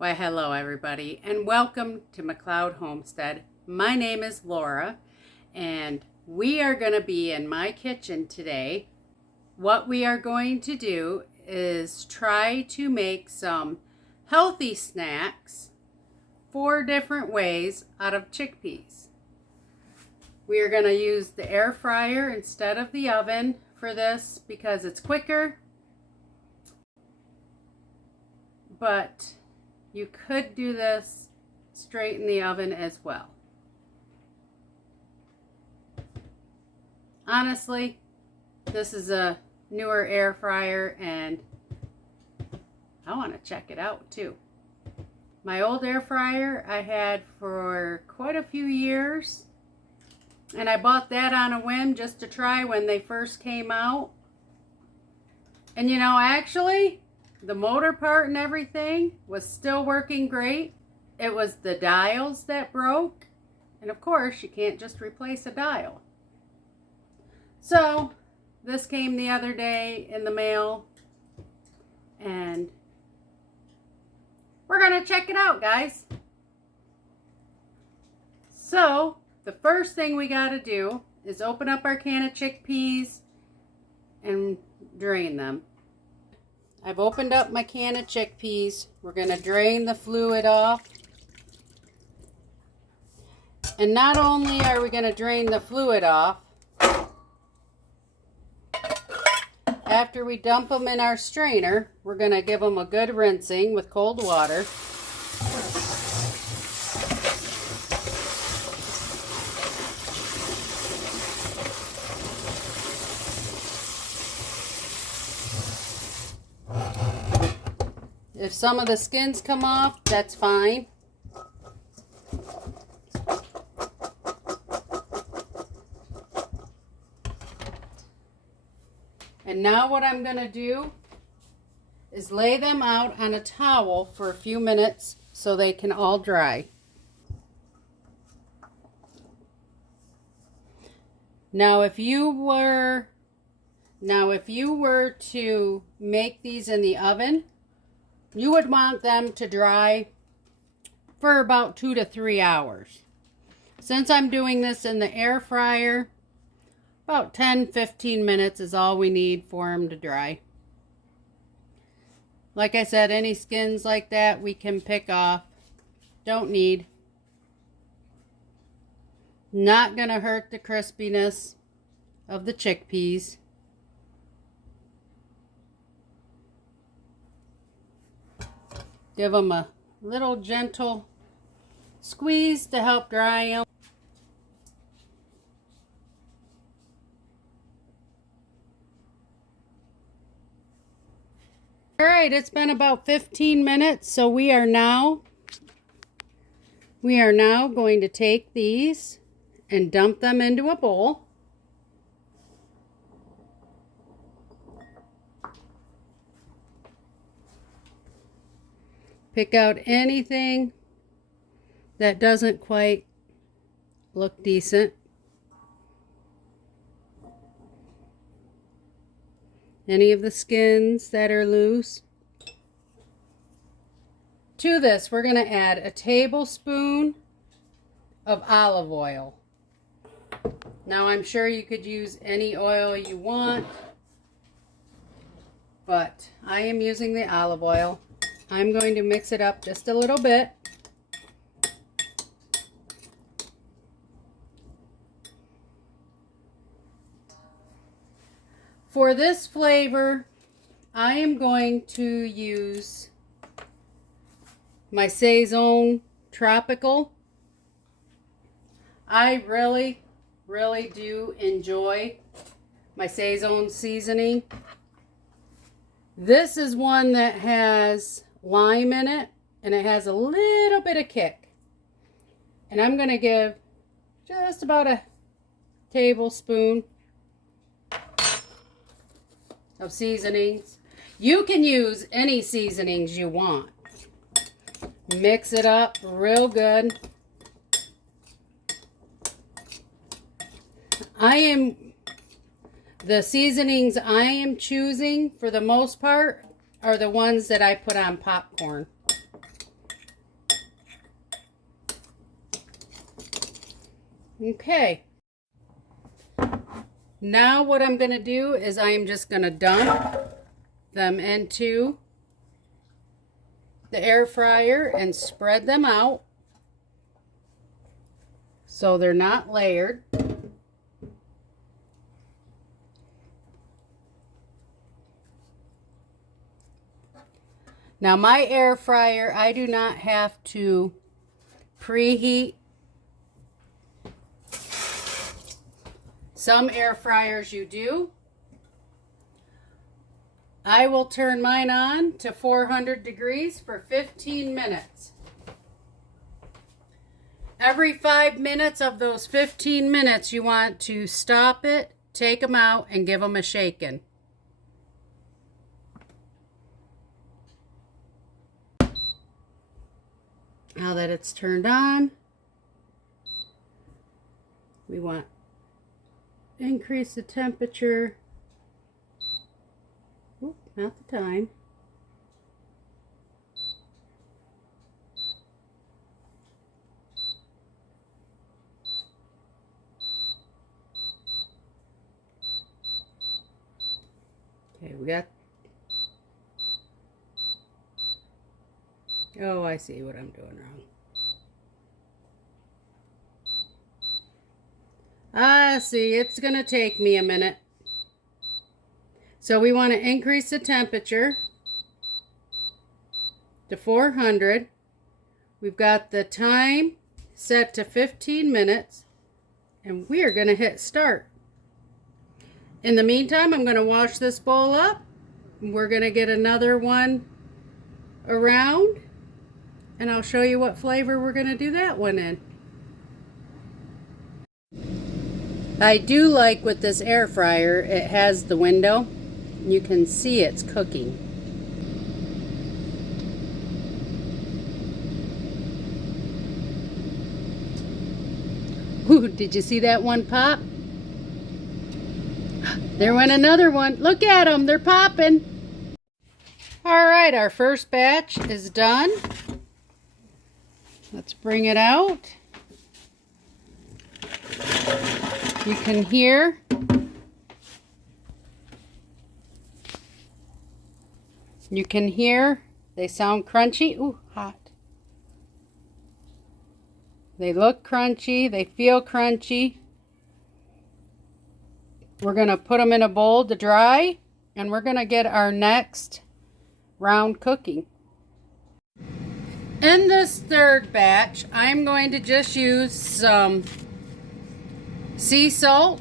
Why, hello everybody, and welcome to McLeod Homestead. My name is Laura, and we are going to be in my kitchen today. What we are going to do is try to make some healthy snacks 4 different ways out of chickpeas. We are going to use the air fryer instead of the oven for this because it's quicker, but you could do this straight in the oven as well. Honestly, this is a newer air fryer and I want to check it out too. My old air fryer I had for quite a few years, and I bought that on a whim just to try when they first came out. And actually, the motor part and everything was still working great. It was the dials that broke. And of course, you can't just replace a dial. So, this came the other day in the mail. And we're going to check it out, guys. So, the first thing we got to do is open up our can of chickpeas and drain them. I've opened up my can of chickpeas. We're going to drain the fluid off. And not only are we going to drain the fluid off, after we dump them in our strainer, we're going to give them a good rinsing with cold water. If some of the skins come off, that's fine. And now what I'm going to do is lay them out on a towel for a few minutes so they can all dry. Now if you were to make these in the oven, you would want them to dry for about 2 to 3 hours. Since I'm doing this in the air fryer, about 10-15 minutes is all we need for them to dry. Like I said, any skins like that we can pick off. Don't need. Not gonna hurt the crispiness of the chickpeas. Give them a little gentle squeeze to help dry them. Alright, it's been about 15 minutes, so we are now going to take these and dump them into a bowl. Pick out anything that doesn't quite look decent. Any of the skins that are loose. To this, we're going to add a tablespoon of olive oil. Now, I'm sure you could use any oil you want, but I am using the olive oil. I'm going to mix it up just a little bit. For this flavor, I am going to use my Saison Tropical. I really do enjoy my Saison seasoning. This is one that has lime in it, and it has a little bit of kick. And I'm going to give just about a tablespoon of seasonings. You can use any seasonings you want. Mix it up real good. The seasonings I am choosing for the most part are the ones that I put on popcorn. Okay. Now what I'm going to do is I am just going to dump them into the air fryer and spread them out so they're not layered. Now my air fryer, I do not have to preheat. Some air fryers you do. I will turn mine on to 400 degrees for 15 minutes. Every 5 minutes of those 15 minutes, you want to stop it, take them out, and give them a shaking. Now that it's turned on, we want to increase the temperature. Oop, not the time. Okay, we got. Oh, I see what I'm doing wrong. See, it's going to take me a minute. So we want to increase the temperature to 400. We've got the time set to 15 minutes, and we are going to hit start. In the meantime, I'm going to wash this bowl up. We're going to get another one around, and I'll show you what flavor we're going to do that one in. I do like with this air fryer, it has the window. You can see it's cooking. Ooh, did you see that one pop? There went another one. Look at them, they're popping. All right, our first batch is done. Let's bring it out. You can hear they sound crunchy. Ooh, hot. They look crunchy, they feel crunchy. We're going to put them in a bowl to dry, and we're going to get our next round cooking. In this third batch, I'm going to just use some sea salt,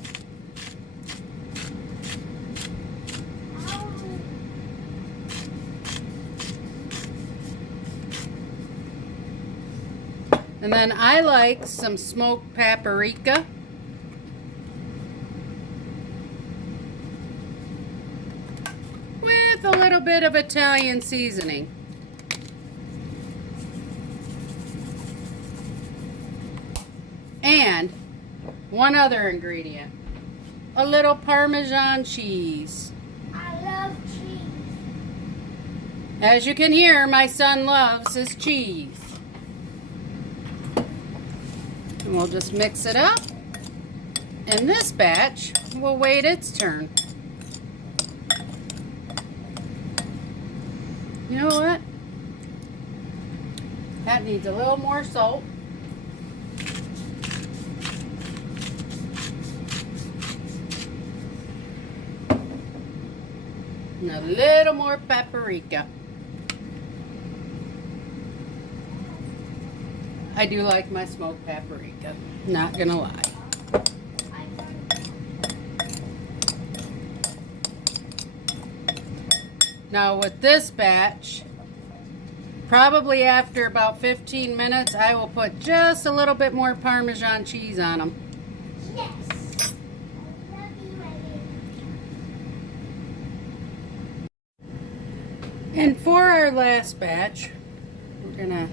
and then I like some smoked paprika, with a little bit of Italian seasoning. And one other ingredient, a little Parmesan cheese. I love cheese. As you can hear, my son loves his cheese. And we'll just mix it up. And this batch will wait its turn. You know what? That needs a little more salt. And a little more paprika. I do like my smoked paprika, not gonna lie. Now with this batch, probably after about 15 minutes, I will put just a little bit more Parmesan cheese on them. Yes. I love you, my baby. And for our last batch, we're gonna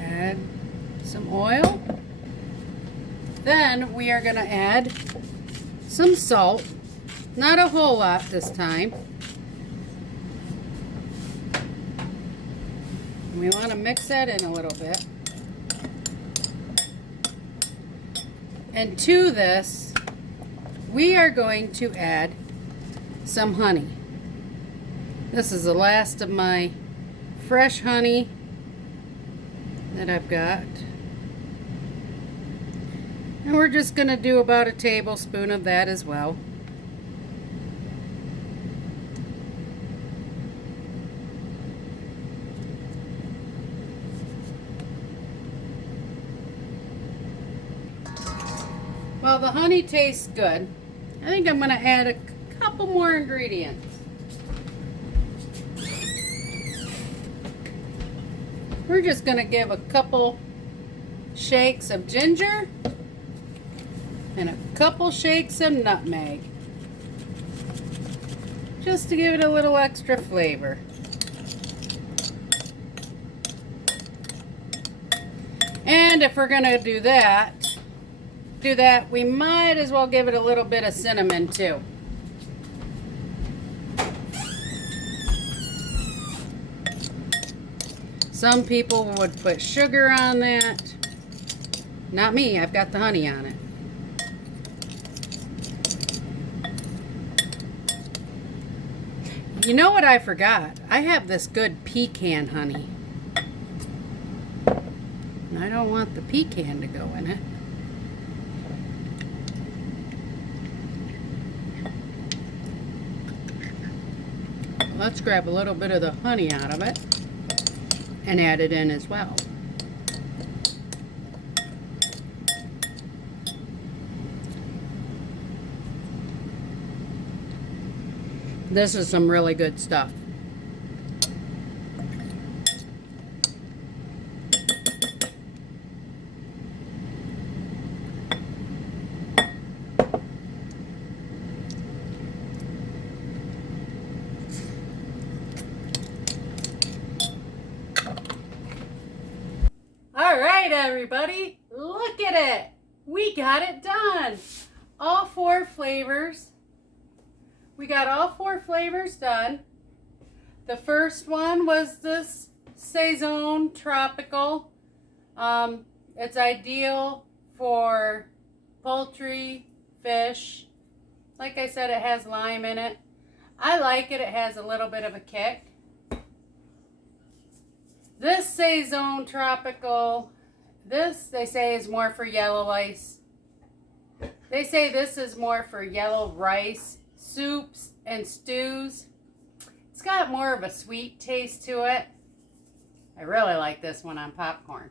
add some oil. Then we are gonna add some salt. Not a whole lot this time. We want to mix that in a little bit. And to this, we are going to add some honey. This is the last of my fresh honey that I've got. And we're just going to do about a tablespoon of that as well. Well, the honey tastes good. I think I'm going to add a couple more ingredients. We're just going to give a couple shakes of ginger and a couple shakes of nutmeg, just to give it a little extra flavor. And if we're going to do that, we might as well give it a little bit of cinnamon too. Some people would put sugar on that. Not me, I've got the honey on it. You know what I forgot? I have this good pecan honey. And I don't want the pecan to go in it. Let's grab a little bit of the honey out of it and add it in as well. This is some really good stuff. All right, everybody, look at it. We got it done. All 4 flavors. We got all 4 flavors done. The first one was this Saison Tropical. It's ideal for poultry, fish. Like I said, it has lime in it. I like it. It has a little bit of a kick. This Saison Tropical, this they say is more for yellow rice. They say this is more for yellow rice, soups, and stews. It's got more of a sweet taste to it. I really like this one on popcorn.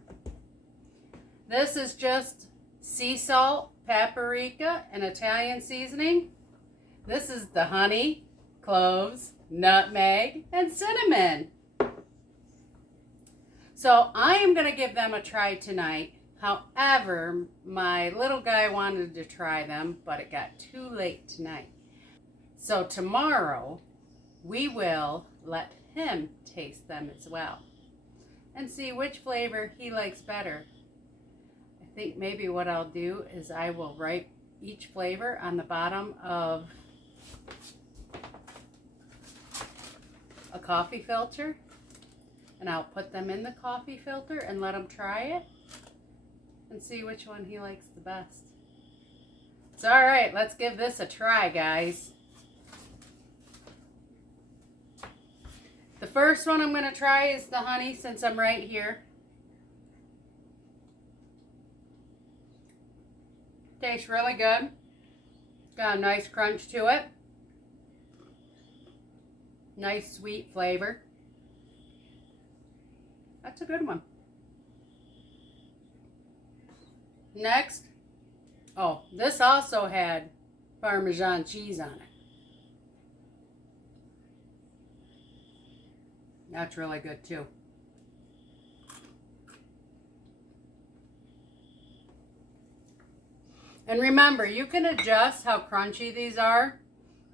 This is just sea salt, paprika, and Italian seasoning. This is the honey, cloves, nutmeg, and cinnamon. So I am going to give them a try tonight. However, my little guy wanted to try them, but it got too late tonight. So tomorrow, we will let him taste them as well and see which flavor he likes better. I think maybe what I'll do is I will write each flavor on the bottom of a coffee filter, and I'll put them in the coffee filter and let him try it and see which one he likes the best. So, all right, let's give this a try, guys. The first one I'm going to try is the honey, since I'm right here. Tastes really good. Got a nice crunch to it. Nice sweet flavor. That's a good one. Next. Oh, this also had Parmesan cheese on it. That's really good too. And remember, you can adjust how crunchy these are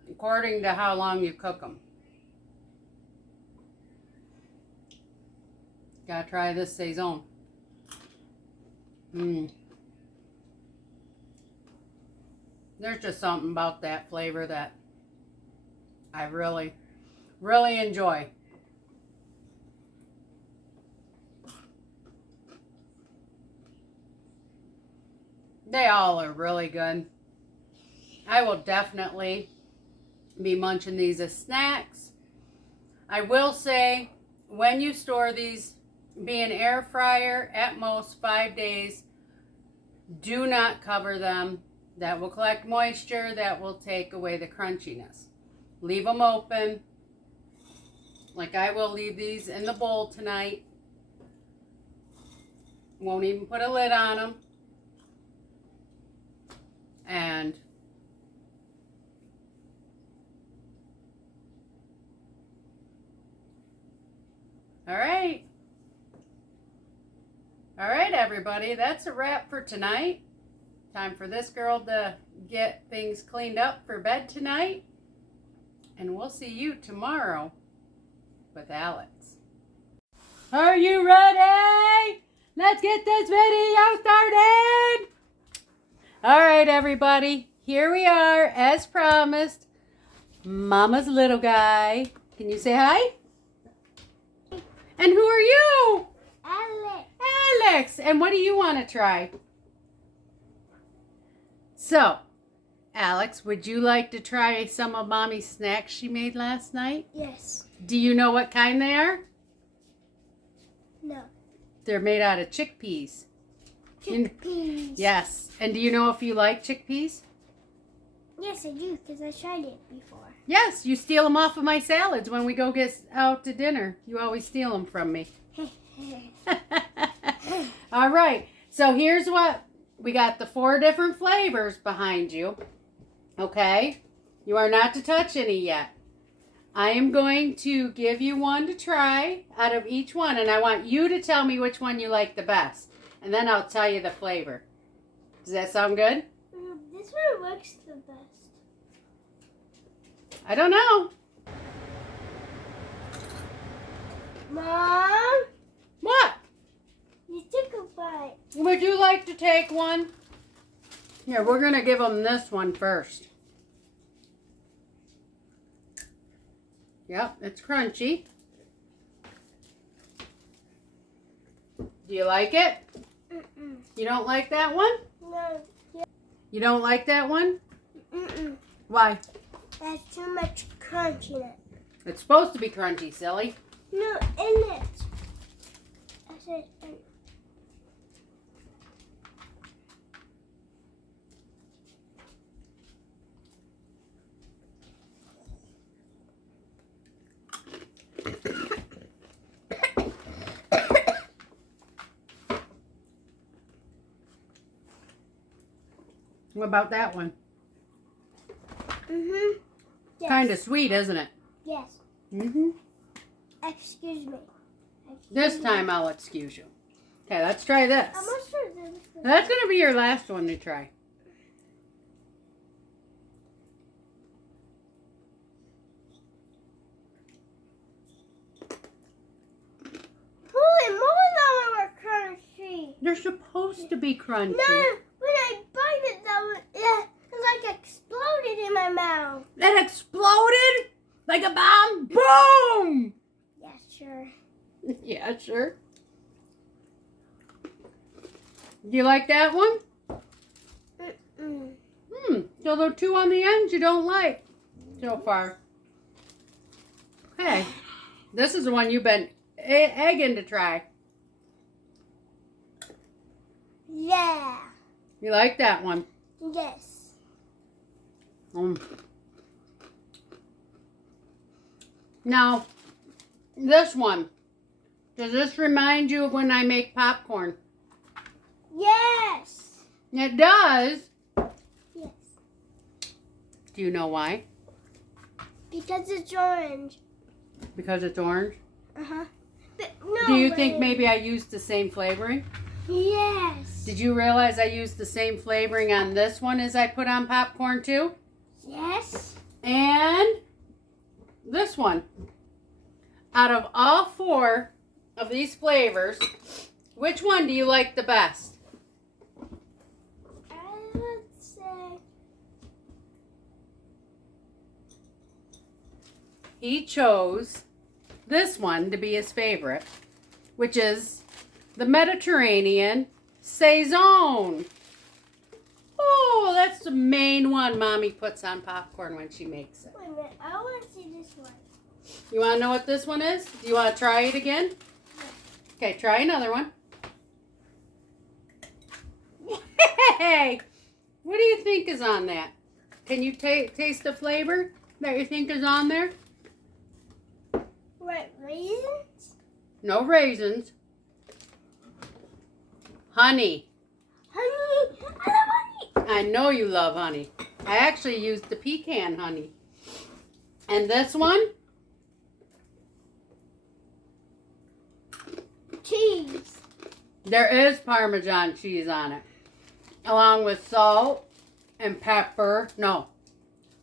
according to how long you cook them. Gotta try this Saison. There's just something about that flavor that I really, really enjoy. They all are really good. I will definitely be munching these as snacks. I will say, when you store these, be an air fryer at most 5 days. Do not cover them. That will collect moisture. That will take away the crunchiness. Leave them open. Like I will leave these in the bowl tonight. Won't even put a lid on them. And all right. All right, everybody. That's a wrap for tonight. Time for this girl to get things cleaned up for bed tonight. And we'll see you tomorrow with Alex. Are you ready? Let's get this video started. All right, everybody. Here we are, as promised. Mama's little guy. Can you say hi? And who are you? Alex. Alex. And what do you want to try? So, Alex, would you like to try some of Mommy's snacks she made last night? Yes. Do you know what kind they are? No. They're made out of chickpeas. Chickpeas. Yes. And do you know if you like chickpeas? Yes, I do, because I tried it before. Yes, you steal them off of my salads when we go get out to dinner. You always steal them from me. All right. So here's what we got: the 4 different flavors behind you. Okay? You are not to touch any yet. I am going to give you one to try out of each one, and I want you to tell me which one you like the best. And then I'll tell you the flavor. Does that sound good? This one works the best. I don't know. Mom, What? you took a bite. Would you like to take one? Here, we're going to give them this one first. Yep, it's crunchy. Do you like it? Mm-mm. You don't like that one? No. You don't like that one? Mm-mm. Why? There's too much crunch in it. It's supposed to be crunchy, silly. No, in it. I said in. What about that one? Mm-hmm. Yes. Kind of sweet, isn't it? Yes. Mm-hmm. Excuse me. This time I'll excuse you. Okay, let's try this. I'm not sure this is. That's going to be your last one to try. Holy moly, that one were crunchy. They're supposed to be crunchy. No, when I bite it, that one, it like exploded in my mouth. It exploded like a bomb. Boom! Yeah, sure. Yeah, sure. Do you like that one? Mm-mm. So the 2 on the ends you don't like so far. Okay. This is the one you've been egging to try. Yeah. You like that one? Yes. Now, this one. Does this remind you of when I make popcorn? Yes. It does. Yes. Do you know why? Because it's orange. Because it's orange? Uh-huh. But no Do you way. think maybe I used the same flavoring? Yes. Did you realize I used the same flavoring on this one as I put on popcorn too? Yes. And this one. Out of all 4 of these flavors, which one do you like the best? I would say. He chose this one to be his favorite, which is the Mediterranean Saison. Oh, that's the main one Mommy puts on popcorn when she makes it. Wait a minute. I want to see this one. You want to know what this one is? Do you want to try it again? Okay, try another one. Hey! What do you think is on that? Can you taste the flavor that you think is on there? What, raisins? No raisins. Honey. Honey. I love honey. I know you love honey. I actually used the pecan honey. And this one? Cheese. There is Parmesan cheese on it. Along with salt and pepper. No.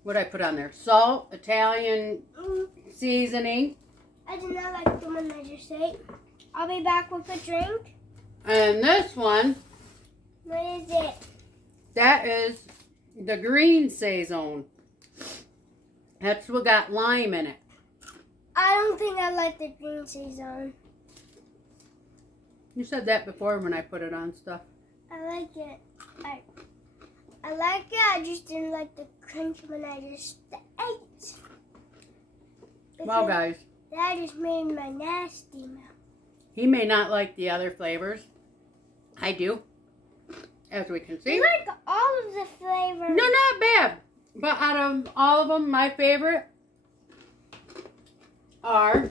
What did I put on there? Salt, Italian seasoning. I did not like the one I just ate. I'll be back with a drink. And this one, What is it? that is the green Saison. That's what got lime in it. I don't think I like the green Saison. You said that before when I put it on stuff. I like it. I like it. I just didn't like the crunch when I just ate. Well, guys, That just made my nasty mouth. he may not like the other flavors. I do, as we can see. You like all of the flavors. No, not bad. But out of all of them, my favorite are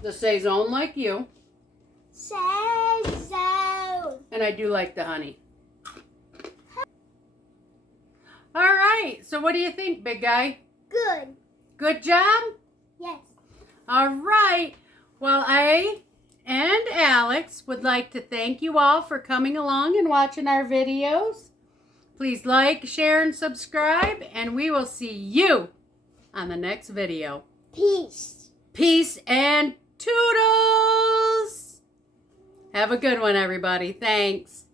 the Saison, like you. Saison. And I do like the honey. All right. So what do you think, big guy? Good. Good job? Yes. All right. Well, I and Alex would like to thank you all for coming along and watching our videos. Please like, share, and subscribe, and we will see you on the next video. Peace. Peace and toodles! Have a good one, everybody. Thanks.